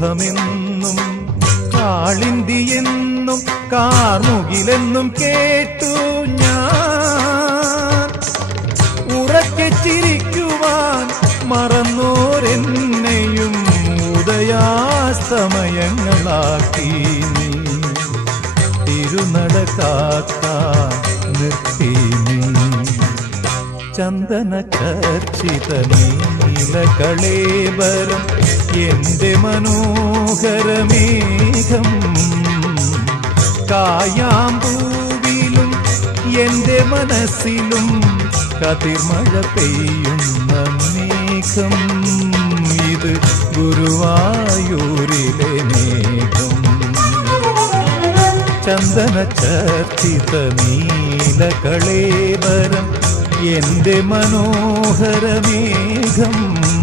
ശുഭമെന്നും കാളിന്തിയെന്നും കാർമുകിലെന്നും കേട്ടു ഞാൻ. ഉറക്കെ ചിരിക്കുവാൻ മറന്നോരെന്നെയും ഉദയാസ്തമയങ്ങളാക്കി നീ. തിരുനട കാക്കാൻ നിർത്തി ചന്ദന ചർച്ചിത നീലകളേവരം എന്റെ മനോഹരമേഘം. കായാമ്പൂവിലും എന്റെ മനസ്സിലും കതിർമഴ പെയ്യുന്ന മേഘം. ഇത് ഗുരുവായൂരിലെ മേഘം. ചന്ദന ചർച്ചിത നീല കളേവരം എന്റെ മനോഹരമേഘം.